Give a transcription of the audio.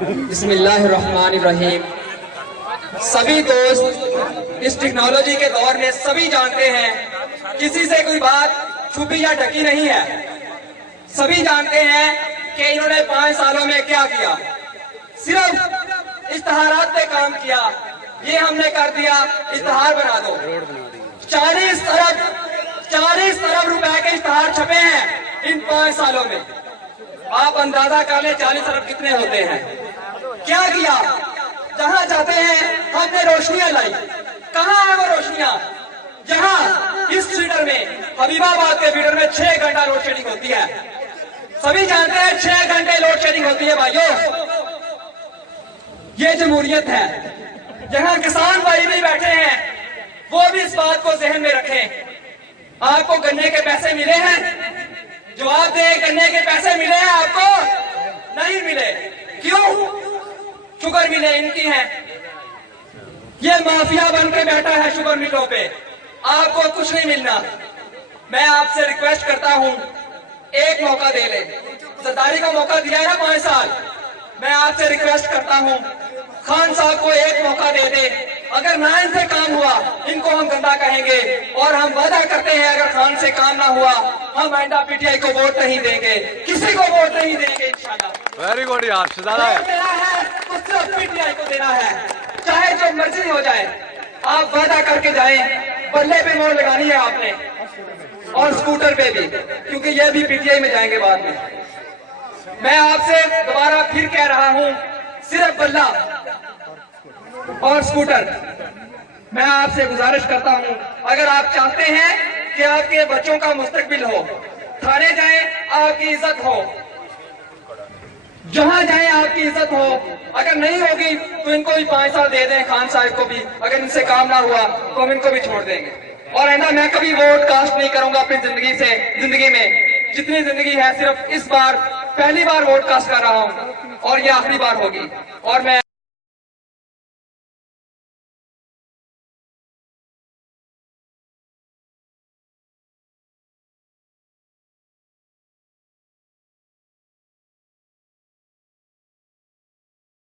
बिस्मिल्लाहिर्रहमानिर्रहीम। सभी दोस्त इस टेक्नोलॉजी के दौर में सभी जानते हैं, किसी से कोई बात छुपी या ढकी नहीं है। सभी जानते हैं कि इन्होंने 5 सालों में क्या किया। सिर्फ इश्तहारात पे काम किया, ये हमने कर दिया, इश्तहार बना दो। 40 अरब रुपए के इश्तहार छपे हैं इन 5 सालों में। आप अंदाजा कर ले 40 अरब कितने होते हैं। क्या किया? जहां जाते हैं हमने रोशनियां लाई। कहाँ है वो रोशनियां? जहां इस फीडर में, हबीबाबाद के फीडर में 6 घंटा लोड शेडिंग होती है। सभी जानते हैं 6 घंटे लोड शेडिंग होती है भाइयों। ये जमहूरियत है। जहां किसान भाई भी बैठे हैं वो भी इस बात को जहन में रखें। आपको गन्ने के पैसे मिले हैं? जवाब दे, गन्ने के पैसे मिले हैं आपको? नहीं मिले। क्यों? शुगर मिले इनकी हैं। ये माफिया बन के बैठा है शुगर मिलों पे। आपको कुछ नहीं मिलना। मैं आपसे रिक्वेस्ट करता हूं, एक मौका दे ले। सरदारी का मौका दिया है ना 5 साल। मैं आपसे रिक्वेस्ट करता हूं, खान साहब को एक मौका दे दे। अगर ना इनसे काम हुआ, इनको हम गंदा कहेंगे और हम वादा करते हैं अगर खान से काम ना हुआ, हम आइंदा पीटीआई को वोट नहीं देंगे, किसी को वोट नहीं देंगे इंशाल्लाह। वेरी गुड यार, देना है तो सिर्फ पीटीआई को देना है, चाहे जो मर्जी हो जाए। आप वादा करके जाएं, बल्ले पे मोहर लगानी है आपने और स्कूटर पे भी, क्योंकि ये भी पीटीआई में जाएंगे बाद में। मैं आपसे दोबारा फिर कह रहा हूं, सिर्फ बल्ला और स्कूटर। मैं आपसे गुजारिश करता हूं, अगर आप चाहते हैं कि आपके बच्चों का मुस्तकबिल हो, थाने जाएं, आपकी इज्जत हो, जहां जाएं आपकी इज्जत हो। अगर नहीं होगी तो इनको भी 5 साल दे दें, खान साहब को भी। अगर इनसे काम ना हुआ तो हम इनको भी छोड़ देंगे। और है ना, मैं कभी वोट कास्ट नहीं करूंगा अपनी जिंदगी में। जितनी जिंदगी है सिर्फ इस बार पहली बार वोट कास्ट कर रहा हूं और ये आखिरी बार होगी। और मैं